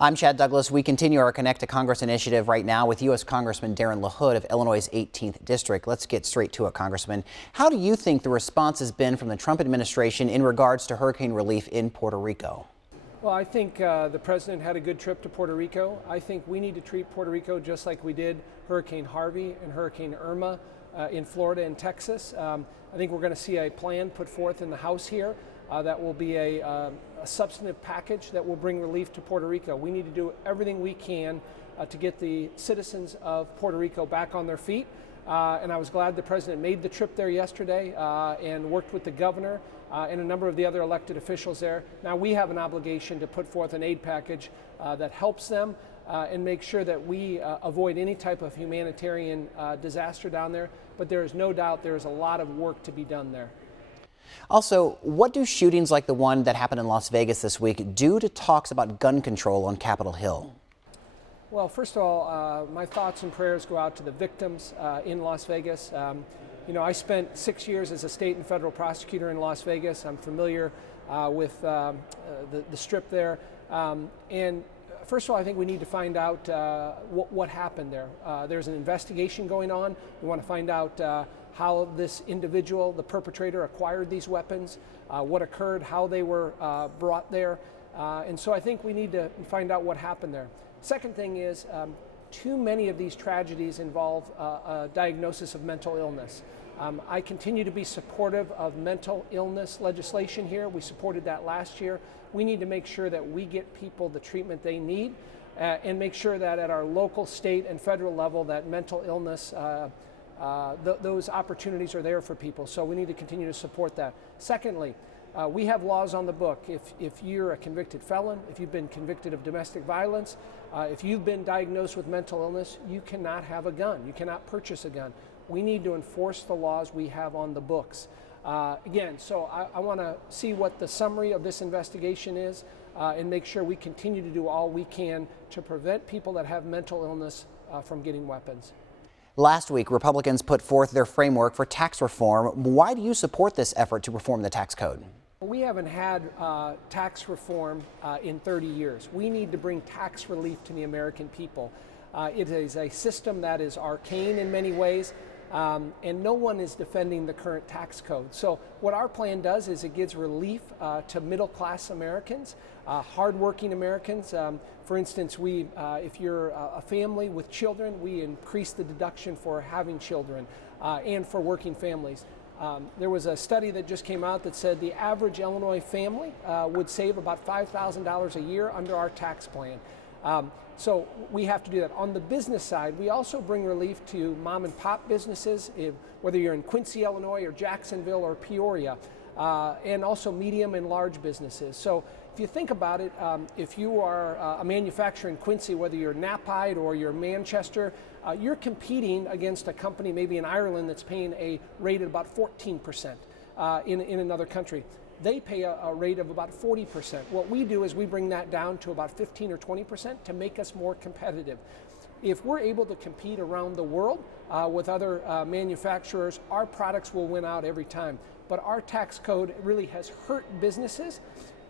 I'm Chad Douglas. We continue our Connect to Congress initiative right now with U.S. Congressman Darin LaHood of Illinois' 18th District. Let's get straight to it, Congressman. How do you think the response has been from the Trump administration in regards to hurricane relief in Puerto Rico? Well, I think the president had a good trip to Puerto Rico. I think we need to treat Puerto Rico just like we did Hurricane Harvey and Hurricane Irma in Florida and Texas. I think we're going to see a plan put forth in the House here that will be a substantive package that will bring relief to Puerto Rico. We need to do everything we can to get the citizens of Puerto Rico back on their feet. And I was glad the president made the trip there yesterday and worked with the governor and a number of the other elected officials there. Now we have an obligation to put forth an aid package that helps them and make sure that we avoid any type of humanitarian disaster down there. But there is no doubt there is a lot of work to be done there. Also, what do shootings like the one that happened in Las Vegas this week do to talks about gun control on Capitol Hill? Well, first of all, my thoughts and prayers go out to the victims in Las Vegas. You know, I spent 6 years as a state and federal prosecutor in Las Vegas. I'm familiar with the strip there. And first of all, I think we need to find out what happened there. There's an investigation going on. We want to find out how this individual, the perpetrator, acquired these weapons, what occurred, how they were brought there. And so I think we need to find out what happened there. Second thing is, too many of these tragedies involve a diagnosis of mental illness. I continue to be supportive of mental illness legislation here. We supported that last year. We need to make sure that we get people the treatment they need and make sure that at our local, state, and federal level that mental illness, those opportunities are there for people. So we need to continue to support that. Secondly, we have laws on the book. If you're a convicted felon, if you've been convicted of domestic violence, if you've been diagnosed with mental illness, you cannot have a gun. You cannot purchase a gun. We need to enforce the laws we have on the books. Again, so I want to see what the summary of this investigation is and make sure we continue to do all we can to prevent people that have mental illness from getting weapons. Last week, Republicans put forth their framework for tax reform. Why do you support this effort to reform the tax code? We haven't had tax reform in 30 years. We need to bring tax relief to the American people. It is a system that is arcane in many ways, and no one is defending the current tax code. So what our plan does is it gives relief to middle-class Americans, hardworking Americans. For instance, if you're a family with children, we increase the deduction for having children and for working families. There was a study that just came out that said the average Illinois family would save about $5,000 a year under our tax plan. So we have to do that. On the business side, we also bring relief to mom and pop businesses, whether you're in Quincy, Illinois, or Jacksonville, or Peoria, and also medium and large businesses. So if you think about it, if you are a manufacturer in Quincy, whether you're Knapheide or you're Manchester, you're competing against a company maybe in Ireland that's paying a rate of about 14% in another country. They pay a rate of about 40%. What we do is we bring that down to about 15 or 20% to make us more competitive. If we're able to compete around the world with other manufacturers, our products will win out every time. But our tax code really has hurt businesses.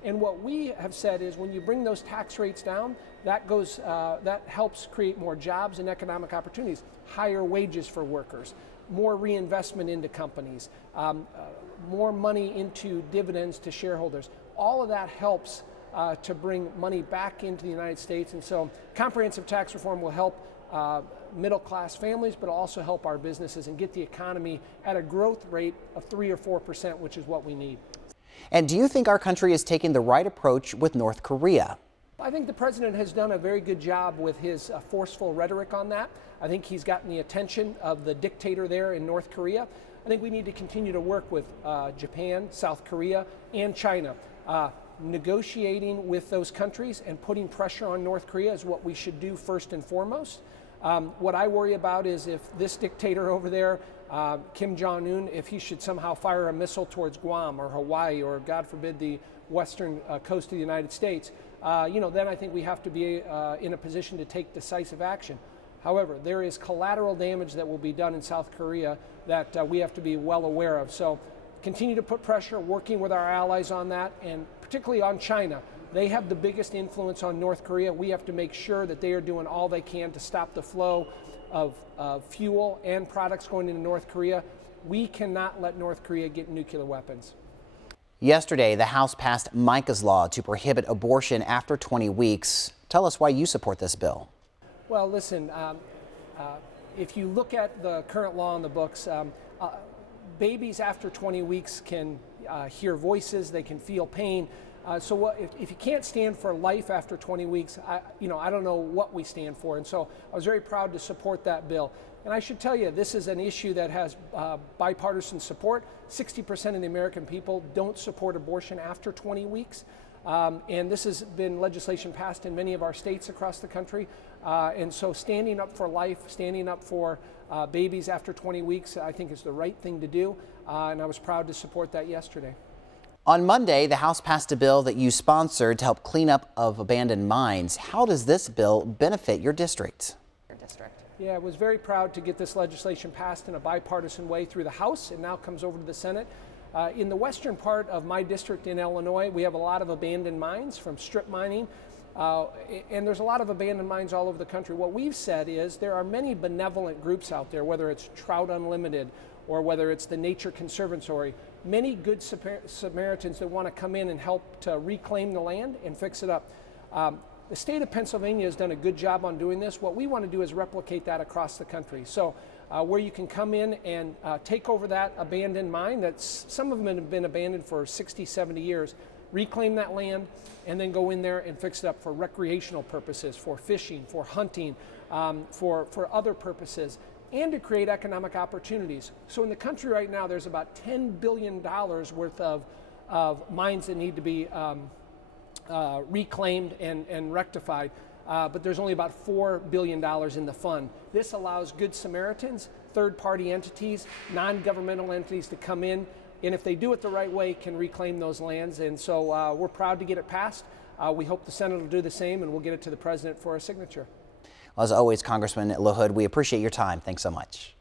And what we have said is when you bring those tax rates down, that helps create more jobs and economic opportunities, higher wages for workers, more reinvestment into companies, more money into dividends to shareholders. All of that helps to bring money back into the United States. And so comprehensive tax reform will help middle-class families, but also help our businesses and get the economy at a growth rate of 3 or 4%, which is what we need. And do you think our country is taking the right approach with North Korea? I think the president has done a very good job with his forceful rhetoric on that. I think he's gotten the attention of the dictator there in North Korea. I think we need to continue to work with Japan, South Korea, and China. Negotiating with those countries and putting pressure on North Korea is what we should do first and foremost. What I worry about is if this dictator over there, Kim Jong-un, if he should somehow fire a missile towards Guam or Hawaii or, God forbid, the western coast of the United States, then I think we have to be in a position to take decisive action. However, there is collateral damage that will be done in South Korea that we have to be well aware of. So continue to put pressure, working with our allies on that, and particularly on China. They have the biggest influence on North Korea. We have to make sure that they are doing all they can to stop the flow of fuel and products going into North Korea. We cannot let North Korea get nuclear weapons. Yesterday, the House passed Micah's law to prohibit abortion after 20 weeks. Tell us why you support this bill. Well, listen, if you look at the current law in the books, babies after 20 weeks can hear voices, they can feel pain. So if you can't stand for life after 20 weeks, I don't know what we stand for. And so I was very proud to support that bill. And I should tell you, this is an issue that has bipartisan support. 60% of the American people don't support abortion after 20 weeks. And this has been legislation passed in many of our states across the country. And so standing up for life, standing up for babies after 20 weeks, I think is the right thing to do. And I was proud to support that yesterday. On Monday, the House passed a bill that you sponsored to help clean up of abandoned mines. How does this bill benefit your district? Yeah, I was very proud to get this legislation passed in a bipartisan way through the House. It now comes over to the Senate. In the western part of my district in Illinois, we have a lot of abandoned mines from strip mining. And there's a lot of abandoned mines all over the country. What we've said is there are many benevolent groups out there, whether it's Trout Unlimited or whether it's the Nature Conservancy, many good Samaritans that want to come in and help to reclaim the land and fix it up. The state of Pennsylvania has done a good job on doing this. What we want to do is replicate that across the country. So where you can come in and take over that abandoned mine, some of them have been abandoned for 60, 70 years, reclaim that land, and then go in there and fix it up for recreational purposes, for fishing, for hunting, for other purposes, and to create economic opportunities. So in the country right now, there's about $10 billion worth of mines that need to be reclaimed and rectified, but there's only about $4 billion in the fund. This allows Good Samaritans, third-party entities, non-governmental entities to come in, and if they do it the right way, can reclaim those lands. And so we're proud to get it passed. We hope the Senate will do the same, and we'll get it to the President for a signature. Well, as always, Congressman LaHood, we appreciate your time. Thanks so much.